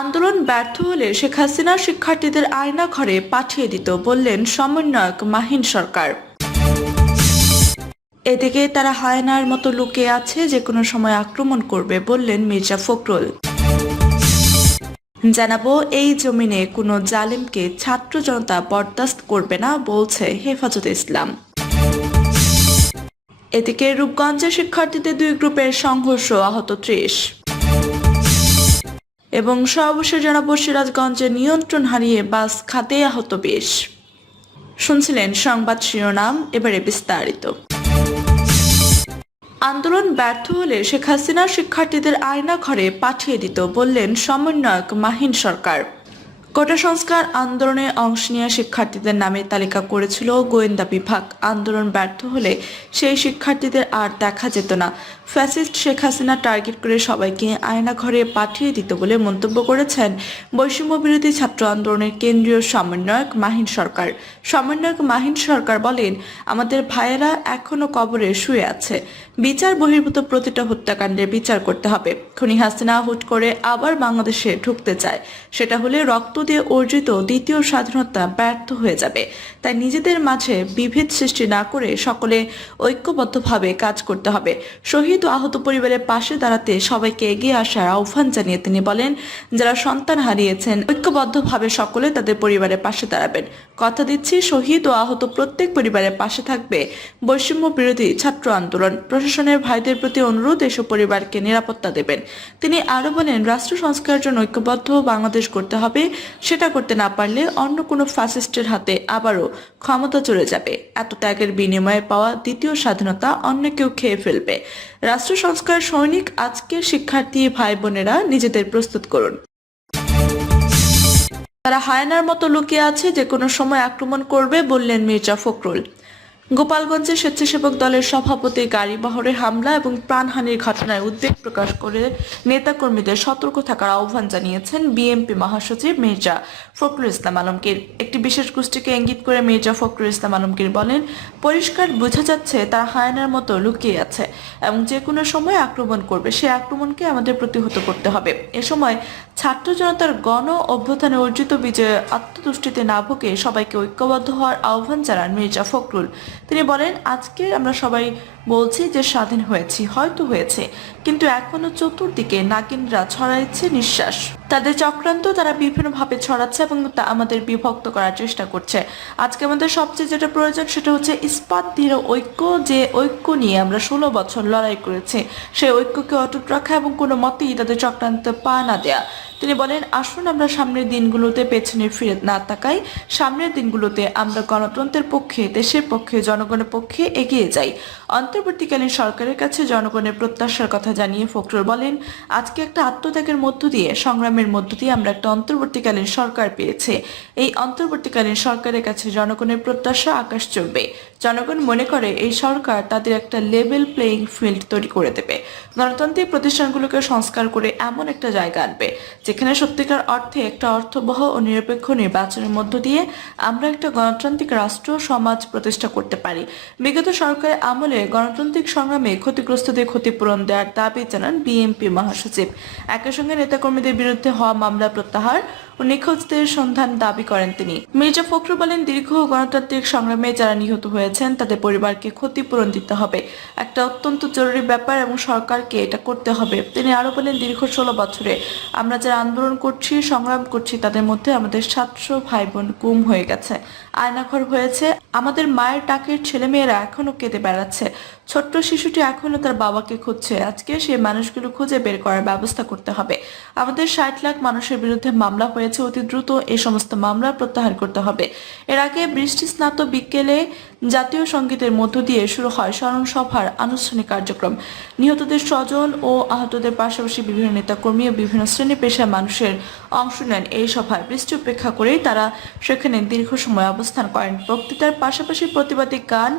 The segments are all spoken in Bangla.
আন্দোলন ব্যর্থ হলে শেখ হাসিনা শিক্ষার্থীদের আয়না ঘরে পাঠিয়ে দিত বললেন সমন্বয়ক মাহিন সরকার। এদিকে তারা হায়নার মতো লুকে আছে, যে কোনো সময় আক্রমণ করবে বললেন মির্জা ফখরুল। জানাব, এই জমিনে কোনো জালিমকে ছাত্র জনতা বরদাস্ত করবে না বলছে হেফাজতে ইসলাম। এদিকে রূপগঞ্জে শিক্ষার্থীদের দুই গ্রুপের সংঘর্ষ, আহত ত্রিশ। এবং সর্বশেষ জানাব সিরাজগঞ্জে নিয়ন্ত্রণ হারিয়ে বাস খাতে আহত বেশ। শুনছিলেন সংবাদ শিরোনাম, এবারে বিস্তারিত। আন্দোলন ব্যর্থ হলে শেখ হাসিনা শিক্ষার্থীদের আয়না ঘরে পাঠিয়ে দিত বললেন সমন্বয়ক মাহিন সরকার। কোটা সংস্কার আন্দোলনে অংশ নেওয়া শিক্ষার্থীদের নামের তালিকা করেছিল গোয়েন্দা বিভাগ। আন্দোলন ব্যর্থ হলে সেই শিক্ষার্থীদের আর দেখা যেত না। ফ্যাসিস্ট শেখ হাসিনা টার্গেট করে সবাইকে আয়না ঘরে পাঠিয়ে দিত বলে মন্তব্য করেছেন বৈষম্য বিরোধী ছাত্র আন্দোলনের কেন্দ্রীয় সমন্বয়ক মাহিন সরকার। সমন্বয়ক মাহিন সরকার বলেন, আমাদের ভাইয়েরা এখনও কবরে শুয়ে আছে। বিচার বহির্ভূত প্রতিটা হত্যাকাণ্ডের বিচার করতে হবে। খনি হাসিনা হুট করে আবার বাংলাদেশে ঢুকতে চায়। সেটা হলে রক্ত দিয়ে অর্জিত দ্বিতীয় স্বাধীনতা ব্যর্থ হয়ে যাবে। তাই নিজেদের মাঝে বিভেদ সৃষ্টি না করে সকলে ঐক্যবদ্ধভাবে কাজ করতে হবে। শহীদ ও আহত পরিবারের পাশে দাঁড়াতে সবাইকে এগিয়ে আসার আহ্বান জানিয়ে তিনি বলেন, যারা সন্তান হারিয়েছেন, ঐক্যবদ্ধভাবে সকলে তাদের পরিবারের পাশে দাঁড়াবেন। কথা দিচ্ছি, শহীদ ও আহত প্রত্যেক পরিবারের পাশে থাকবে বৈষম্য বিরোধী ছাত্র আন্দোলন। প্রশাসনের ভাইদের প্রতি অনুরোধ, এসব পরিবারকে নিরাপত্তা দেবেন। তিনি আরও বলেন, রাষ্ট্র সংস্কারের জন্য ঐক্যবদ্ধ বাংলাদেশ করতে হবে। সেটা করতে না পারলে অন্য কোনো ফাসিস্টের হাতে আবারও ক্ষমতা চলে যাবে। এত ত্যাগের বিনিময়ে পাওয়া দ্বিতীয় স্বাধীনতা অন্য কেউ খেয়ে ফেলবে। রাষ্ট্র সংস্কার সৈনিক, আজকের শিক্ষার্থী ভাই বোনেরা নিজেদের প্রস্তুত করুন। তারা হায়নার মতো লুকিয়ে আছে যে কোনো সময় আক্রমণ করবে, বললেন মির্জা ফখরুল। গোপালগঞ্জে স্বেচ্ছাসেবক দলের সভাপতি গাড়ি বহরে হামলা এবং প্রাণহানির ঘটনায় উদ্বেগ প্রকাশ করে নেতাকর্মীদের সতর্ক থাকার আহ্বান জানিয়েছেন বিএনপি মহাসচিব মির্জা ফখরুল ইসলাম আলমগীর। একটি বিশেষ গোষ্ঠীকে ইঙ্গিত করে মির্জা ফখরুল ইসলাম আলমগীর বলেন, পরিষ্কার বোঝা যাচ্ছে তারা হায়নার মতো লুকিয়ে আছে এবং যে কোনো সময় আক্রমণ করবে, সে আক্রমণকে আমাদের প্রতিহত করতে হবে। এ সময় ছাত্র জনতার গণ অভ্যুত্থানে অর্জিত বিজয়ে আত্মতুষ্টিতে না ভুগে সবাইকে ঐক্যবদ্ধ হওয়ার আহ্বান জানান মির্জা ফখরুল। তিনি বলেন, আজকে আমরা সবাই বলছি যে স্বাধীন হয়েছি, হয়তো হয়েছে, কিন্তু এখনও চতুর্দিকে নাগিনরা ছড়াইছে নিঃশ্বাস। তাদের চক্রান্ত তারা বিভিন্নভাবে ছড়াচ্ছে এবং তা আমাদের বিভক্ত করার চেষ্টা করছে। আজকে আমাদের সবচেয়ে যেটা প্রয়োজন সেটা হচ্ছে ইস্পাত, দৃঢ় ঐক্য, যে ঐক্য নিয়ে আমরা ষোলো বছর লড়াই করেছি, সেই ঐক্যকে অটুট রাখা এবং কোনো মতেই তাদের চক্রান্ত পা না দেয়া। তিনি বলেন, আসুন আমরা সামনের দিনগুলোতে পেছনে ফিরে না তাকাই। সামনের দিনগুলোতে আমরা গণতন্ত্রের পক্ষে, দেশের পক্ষে, জনগণের পক্ষে এগিয়ে যাই। অন্তর্বর্তীকালীন সরকারের কাছে জনগণের প্রত্যাশার কথা জানিয়ে ফখরুল বলেন, আজকে একটা আত্মত্যাগের মধ্য দিয়ে, সংগ্রামের মধ্য দিয়ে আমরা একটা অন্তর্বর্তীকালীন সরকার পেয়েছে। এই অন্তর্বর্তীকালীন সরকারের কাছে জনগণের প্রত্যাশা আকাশ চলবে। জনগণ মনে করে এই সরকার তাদের একটা লেভেল প্লেয়িং ফিল্ড তৈরি করে দেবে। গণতান্ত্রিক প্রতিষ্ঠানগুলোকে সংস্কার করে এমন একটা জায়গা আনবে, যেখানে সত্যিকার অর্থে একটা অর্থবহ ও নিরপেক্ষ নির্বাচনের মধ্য দিয়ে আমরা একটা গণতান্ত্রিক রাষ্ট্র সমাজ প্রতিষ্ঠা করতে পারি। বিগত সরকারের আমলে গণতান্ত্রিক সংগ্রামে ক্ষতিগ্রস্তদের ক্ষতিপূরণ দেওয়ার দাবি জানান বিএনপি মহাসচিব। একই সঙ্গে নেতাকর্মীদের বিরুদ্ধে হওয়া মামলা প্রত্যাহার ও নিখোঁজদের সন্ধান দাবি করেন তিনি। মির্জা ফখরুল বলেন, দীর্ঘ গণতান্ত্রিক সংগ্রামে যারা নিহত হয়েছেন, তাদের পরিবারকে ক্ষতিপূরণ দিতে হবে। একটা অত্যন্ত জরুরি ব্যাপার এবং সরকারকে এটা করতে হবে। তিনি আরও বলেন, দীর্ঘ ষোলো বছরে আমরা যারা আন্দোলন করছি, সংগ্রাম করছি, তাদের মধ্যে আমাদের সাতশো ভাই বোন গুম হয়ে গেছে, আয়নাঘর হয়েছে। আমাদের মায়ের টাকের ছেলেমেয়েরা এখনও কেঁদে বেড়াচ্ছে। ছোট্ট শিশুটি এখনও তার বাবাকে খুঁজছে। আজকে সেই মানুষগুলো খুঁজে বের করার ব্যবস্থা করতে হবে। আমাদের ষাট লাখ মানুষের বিরুদ্ধে মামলা হয়েছে অতি দ্রুত এই সমস্ত মামলা প্রত্যাহার করতে হবে। এর আগে বৃষ্টি স্নাত বিকেলে জাতীয় সঙ্গীতের মধ্য দিয়ে শুরু হয় স্মরণ সভার আনুষ্ঠানিক কার্যক্রম। নিহতদের স্বজন ও আহতদের পাশাপাশি বিভিন্ন নেতাকর্মী ও বিভিন্ন শ্রেণি পেশার মানুষের অংশ নেন। এই সভায় বৃষ্টি উপেক্ষা করেই তারা সেখানে দীর্ঘ সময় অবস্থান করেন। বক্তৃতার পাশাপাশি প্রতিবাদী গান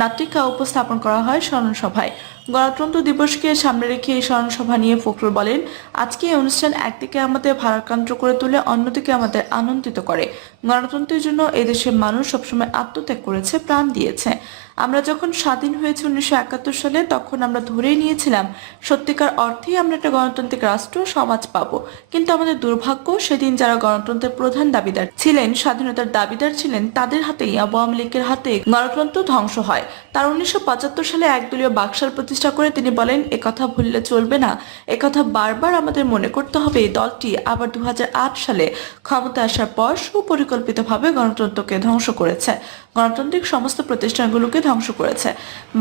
নাটিকা উপস্থাপন করা হয় স্মরণ সভায় গণতন্ত্র দিবসকে সামনে রেখে এই স্মরণ সভা নিয়ে ফখরুল বলেন, আজকে এই অনুষ্ঠান একদিকে আমাদের ভারাক্রান্ত করে তুলে, অন্যদিকে আমাদের আনন্দিত করে। গণতন্ত্রের জন্য এদেশের মানুষ সবসময় আত্মত্যাগ করেছে, প্রাণ দিয়েছে। আমরা যখন স্বাধীন হয়েছে উনিশশো একাত্তর সালে, তখন আমরা ধরেই নিয়েছিলাম, সত্যিকার অর্থেই আমরা একটা গণতান্ত্রিক রাষ্ট্র, সমাজ পাবো। কিন্তু আমাদের দুর্ভাগ্য, সেদিন যারা গণতন্ত্রের প্রধান দাবিদার ছিলেন, স্বাধীনতার দাবিদার ছিলেন, তাদের হাতেই আওয়ামী লীগের হাতে গণতন্ত্র ধ্বংস হয়। তার উনিশশো পঁচাত্তর সালে একদলীয় বাকশাল প্রতিষ্ঠা করে তিনি বলেন একথা ভুললে চলবে না। একথা বারবার আমাদের মনে করতে হবে। এই দলটি আবার দু হাজার আট সালে ক্ষমতা আসার পর সুপরিকল্পিতভাবে গণতন্ত্রকে ধ্বংস করেছে। গণতান্ত্রিক সমস্ত প্রতিষ্ঠানগুলোকে ধ্বংস করেছে।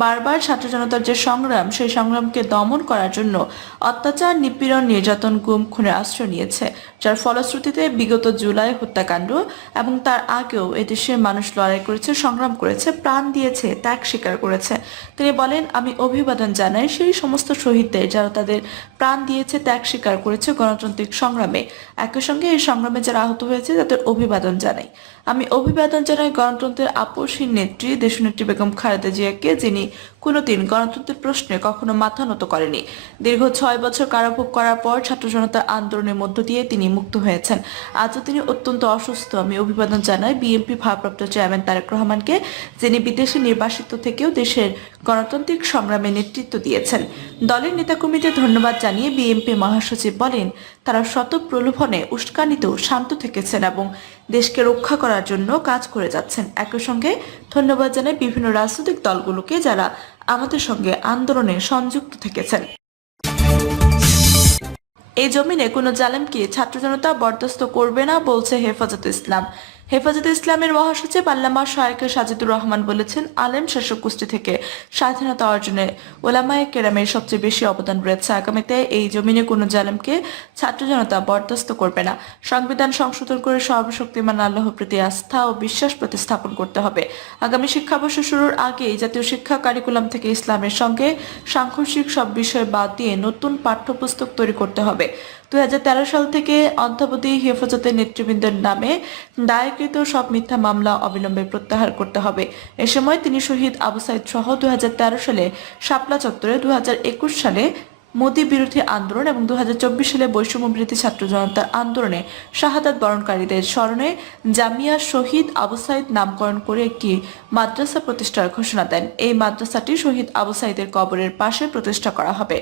বারবার ছাত্র জনতার যে সংগ্রাম, সেই সংগ্রামকে দমন করার জন্য অত্যাচার, নিপীড়ন, নির্যাতন, গুম, খুনের আশ্রয় নিয়েছে। যার ফলশ্রুতিতে বিগত জুলাই হত্যাকাণ্ড এবং তার আগেও এদেশের মানুষ লড়াই করেছে, সংগ্রাম করেছে, প্রাণ দিয়েছে ত্যাগ স্বীকার করেছে। তিনি বলেন, আমি অভিবাদন জানাই সেই সমস্ত শহীদদের যারা তাদের প্রাণ দিয়েছে, ত্যাগ স্বীকার করেছে গণতান্ত্রিক সংগ্রামে। একই সঙ্গে এই সংগ্রামে যারা আহত হয়েছে, তাদের অভিবাদন জানাই। আমি অভিবাদন জানাই গণতন্ত্রের আপসহীন নেত্রী দেশনেত্রী বেগম খালেদা জিয়াকে, যিনি কোনোদিন গণতন্ত্রের প্রশ্নে কখনো মাথা নত করেনি। দীর্ঘ ছয় বছর কারাভোগ করার পর ছাত্র জনতার আন্দোলনের মধ্য দিয়ে তিনি মুক্ত হয়েছেন। আজও তিনি অত্যন্ত অসুস্থ। আমি অভিবাদন জানাই বিএনপি ভারপ্রাপ্ত চেয়ারম্যান তারেক রহমানকে, যিনি বিদেশে নির্বাসিত থেকেও দেশের গণতান্ত্রিক সংগ্রামে নেতৃত্ব দিয়েছেন। দলের নেতাকর্মীদের ধন্যবাদ জানিয়ে বিএনপি মহাসচিব বলেন, তারা শত প্রলোভনে উস্কানিত শান্ত থেকেছেন এবং দেশকে রক্ষা করার জন্য কাজ করে যাচ্ছেন। একই সঙ্গে ধন্যবাদ জানাই বিভিন্ন রাজনৈতিক দলগুলোকে যারা আমাদের সঙ্গে আন্দোলনে সংযুক্ত থেকেছেন। এই জমিনে কোনো জালেমকে ছাত্র জনতা বরদাস্ত করবে না বলছে হেফাজত ইসলাম। হেফাজত ইসলামের মহাসচিব আল্লামা শায়েক সাজিদুর রহমান বলেছেন, আলেম শাসক গোষ্ঠী থেকে স্বাধীনতা অর্জনে ওলামায়ে কেরামের সবচেয়ে বেশি অবদান রয়েছে। আগামীতে এই জমিনে কোনো জালেমকে ছাত্র জনতা বরদাস্ত করবে না। সংবিধান সংশোধন করে সর্বশক্তিমান আল্লাহ প্রতি আস্থা ও বিশ্বাস প্রতিস্থাপন করতে হবে। আগামী শিক্ষাবর্ষ শুরুর আগে জাতীয় শিক্ষা কারিকুলাম থেকে ইসলামের সঙ্গে সাংঘর্ষিক সব বিষয় বাদ দিয়ে নতুন পাঠ্যপুস্তক তৈরি করতে হবে। দুই হাজার তেরো সাল থেকে অন্তর্বর্তী হেফাজতের নেতৃবৃন্দের নামে দায়েরকৃত সব মিথ্যা মামলা অবিলম্বে প্রত্যাহার করতে হবে। এ সময় তিনি শহীদ আবু সাইদ সহ দু হাজার তেরো সালে শাপলা চত্বরে দু হাজার একুশ সালে মোদী বিরোধী আন্দোলন এবং দু হাজার চব্বিশ সালে বৈষম্য বিরোধী ছাত্র জনতার আন্দোলনে শাহাদাত বরণকারীদের স্মরণে জামিয়া শহীদ আবু সাইদ নামকরণ করে একটি মাদ্রাসা প্রতিষ্ঠার ঘোষণা দেন। এই মাদ্রাসাটি শহীদ আবু সাইদের কবরের পাশে প্রতিষ্ঠা করা হবে।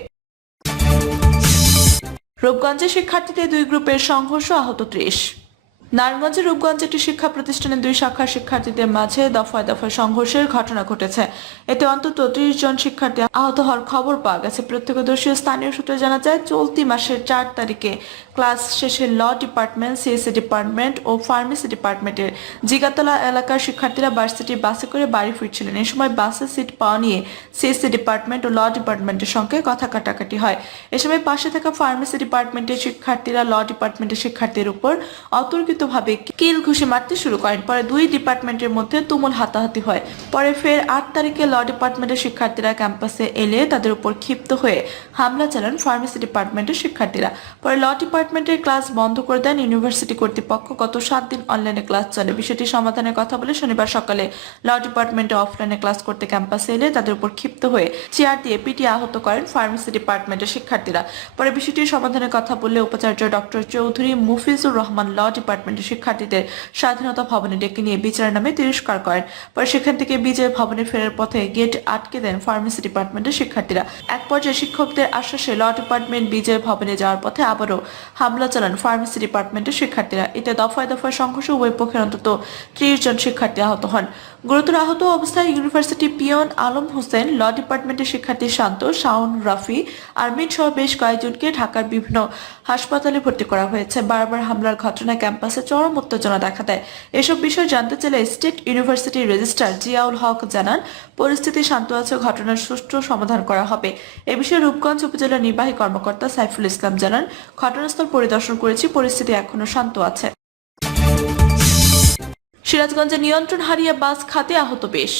রূপগঞ্জে শিক্ষার্থীদের দুই গ্রুপের সংঘর্ষ আহত ত্রিশ। নারায়ণগঞ্জের রূপগঞ্জ একটি শিক্ষা প্রতিষ্ঠানের দুই শাখার শিক্ষার্থীদের মাঝে দফায় দফায় সংঘর্ষের ঘটনা ঘটেছে। এতে অন্তত ত্রিশ জন শিক্ষার্থী আহত হওয়ার খবর পাওয়া গেছে। প্রত্যক্ষদর্শী স্থানীয় সূত্রে জানা যায়, চলতি মাসের চার তারিখে ক্লাস শেষে ল ডিপার্টমেন্ট সিএসসি ডিপার্টমেন্ট ও ফার্মেসি ডিপার্টমেন্টের জিগাতলা এলাকার শিক্ষার্থীরা ভার্সিটি বাসে করে বাড়ি ফিরছিলেন। এই সময় বাসে সিট পাওয়া নিয়ে সিএসসি ডিপার্টমেন্ট ও ল ডিপার্টমেন্টের সঙ্গে কথা কাটাকাটি হয়। এ সময় পাশে থাকা ফার্মেসি ডিপার্টমেন্টের শিক্ষার্থীরা ল ডিপার্টমেন্টের শিক্ষার্থীর উপর অতর্কিতভাবে কিল ঘুষি মারতে শুরু করেন। পরে দুই ডিপার্টমেন্টের মধ্যে তুমুল হাতাহাতি হয়। পরে ফের আট তারিখে ল ডিপার্টমেন্টের শিক্ষার্থীরা ক্যাম্পাসে এলে তাদের উপর ক্ষিপ্ত হয়ে হামলা চালান ফার্মেসি ডিপার্টমেন্টের শিক্ষার্থীরা। পরে ল ডিপার্টমেন্টের ক্লাস বন্ধ করে দেন ইউনিভার্সিটি কর্তৃপক্ষ। গত সাত দিন অনলাইনে ক্লাস চলে। বিষয়টি সমাধানের কথা বলে শনিবার সকালে ল ডিপার্টমেন্টে অফলাইনে ক্লাস করতে ক্যাম্পাসে এলে তাদের উপর ক্ষিপ্ত হয়ে চেয়ার দিয়ে পিটিয়ে আহত করেন ফার্মেসি ডিপার্টমেন্টের শিক্ষার্থীরা। পরে বিষয়টির সমাধানের কথা বললে উপাচার্য ডক্টর চৌধুরী মুফিজুর রহমান ল ডিপার্টমেন্টের শিক্ষার্থীদের স্বাধীনতা ভবনে ডেকে নিয়ে বিচারের নামে তিরস্কার করেন। পরে সেখান থেকে বিজয় ভবনে ফেরার পথে গেট আটকে দেন ফার্মেসি ডিপার্টমেন্টের শিক্ষার্থীরা। এক পর্যায়ে শিক্ষকদের আশ্বাসে ল ডিপার্টমেন্ট বিজয় ভবনে যাওয়ার পথে আবারও হামলা চালান ফার্মেসি ডিপার্টমেন্টের শিক্ষার্থীরা। এতে দফায় দফায় সংঘর্ষ উভয় পক্ষের অন্তত ত্রিশ জন শিক্ষার্থী আহত হন। গুরুতর আহত অবস্থায় university peon Alam Hossain, law ডিপার্টমেন্টের শিক্ষার্থী শান্ত, শাওন রাফি, আরমিন সহ বেশ কয়েকজনকে ঢাকার বিভিন্ন হাসপাতালে ভর্তি করা হয়েছে। বারবার হামলার ঘটনায় ক্যাম্পাসে চরম উত্তেজনা দেখা দেয়। এসব বিষয় জানতে চাইলে স্টেট ইউনিভার্সিটির রেজিস্ট্রার জিয়াউল হক জানান, পরিস্থিতি শান্ত আছে, ঘটনার সুষ্ঠু সমাধান করা হবে। এ বিষয়ে রূপগঞ্জ উপজেলার নির্বাহী কর্মকর্তা সাইফুল ইসলাম জানান, ঘটনাস্থল পরিদর্শন করেছি, পরিস্থিতি এখনও শান্ত আছে। সিরাজগঞ্জে নিয়ন্ত্রণ হারিয়ে বাস খাতে আহত বেশ।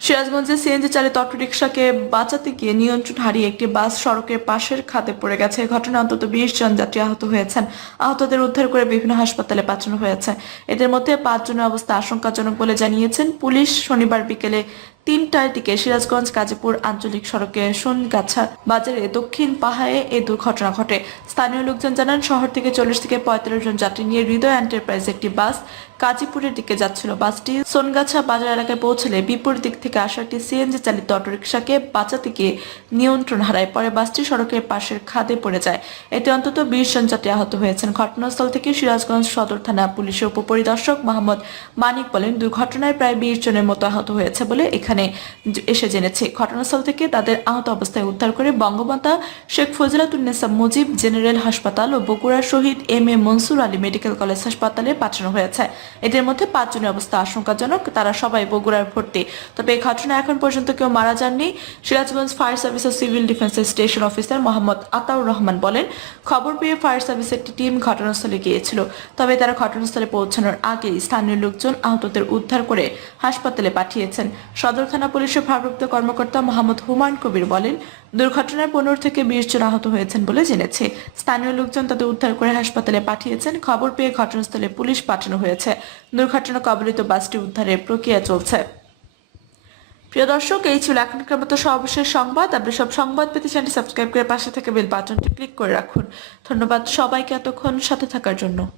সিরাজগঞ্জে সিএনজি চালিত অটোরিকশাকে বাঁচাতে গিয়ে নিয়ন্ত্রণ হারিয়ে একটি বাস সড়কের পাশের খাতে পড়ে গেছে। এই ঘটনায় অন্তত বিশ জন যাত্রী আহত হয়েছেন। আহতদের উদ্ধার করে বিভিন্ন হাসপাতালে পাঠানো হয়েছে। এদের মধ্যে পাঁচজনের অবস্থা আশঙ্কাজনক বলে জানিয়েছেন পুলিশ। শনিবার বিকেলে তিনটার দিকে সিরাজগঞ্জ, গাজীপুর, আঞ্চলিক সড়কে সোনগাছা বাজারে দক্ষিণ পাহাড়ে এই দুর্ঘটনা ঘটে। স্থানীয় লোকজন জানান, শহর থেকে চল্লিশ থেকে পঁয়তাল্লিশ জন যাত্রী নিয়ে হৃদয় এন্টারপ্রাইজ একটি বাস কাজীপুরের দিকে যাচ্ছিল বাসটি। সোনগাছা বাজার এলাকায় পৌঁছলে বিপরীত দিক থেকে আসা একটি সিএনজি চালিত অটোরিকশাকে বাঁচাতে গিয়ে নিয়ন্ত্রণ হারায়। পরে বাসটি সড়কের পাশের খাদে পড়ে যায়। এতে অন্তত বিশ জন যাত্রী আহত হয়েছেন। ঘটনাস্থল থেকে সিরাজগঞ্জ সদর থানা পুলিশের উপপরিদর্শক মোহাম্মদ মানিক বলেন, দুর্ঘটনায় প্রায় বিশ জনের মতো আহত হয়েছে বলে এখানে এসে জেনেছে। ঘটনাস্থল থেকে তাদের আহত অবস্থায় উদ্ধার করে বঙ্গমাতা শেখ ফজিলাতুন্নেসা মুজিব জেনারেল হাসপাতাল ও বগুড়ার Shaheed M A Mansur Ali medical college হাসপাতালে পাঠানো হয়েছে। এদের মধ্যে পাঁচজনের অবস্থা আশঙ্কাজনক, তারা সবাই বগুড়ার ভর্তি। তবে এই ঘটনায় এখন পর্যন্ত কেউ মারা যাননি। সিরাজগঞ্জ ফায়ার সার্ভিস ও সিভিল ডিফেন্সের স্টেশন অফিসার মোহাম্মদ আতাউর রহমান বলেন, খবর পেয়ে ফায়ার সার্ভিসের একটি টিম ঘটনাস্থলে গিয়েছিল। তবে তারা ঘটনাস্থলে পৌঁছানোর আগেই স্থানীয় লোকজন আহতদের উদ্ধার করে হাসপাতালে পাঠিয়েছেন। সদর থানা পুলিশের ভারপ্রাপ্ত কর্মকর্তা মোহাম্মদ হুমায়ুন কবির বলেন দুর্ঘটনায় পনেরো থেকে বিশ জন আহত হয়েছেন বলে জেনেছে। স্থানীয় লোকজন তাদের উদ্ধার করে হাসপাতালে পাঠিয়েছেন। খবর পেয়ে ঘটনাস্থলে পুলিশ পাঠানো হয়েছে। দুর্ঘটনা কবলিত বাসটি উদ্ধারের প্রক্রিয়া চলছে। প্রিয় দর্শক, এই ছিল এখনকার মতো সর্বশেষ সংবাদ। আপনি সব সংবাদ পেতে চ্যানেলটি সাবস্ক্রাইব করে পাশে থেকে বেল বাটনটি ক্লিক করে রাখুন। ধন্যবাদ সবাইকে এতক্ষণ সাথে থাকার জন্য।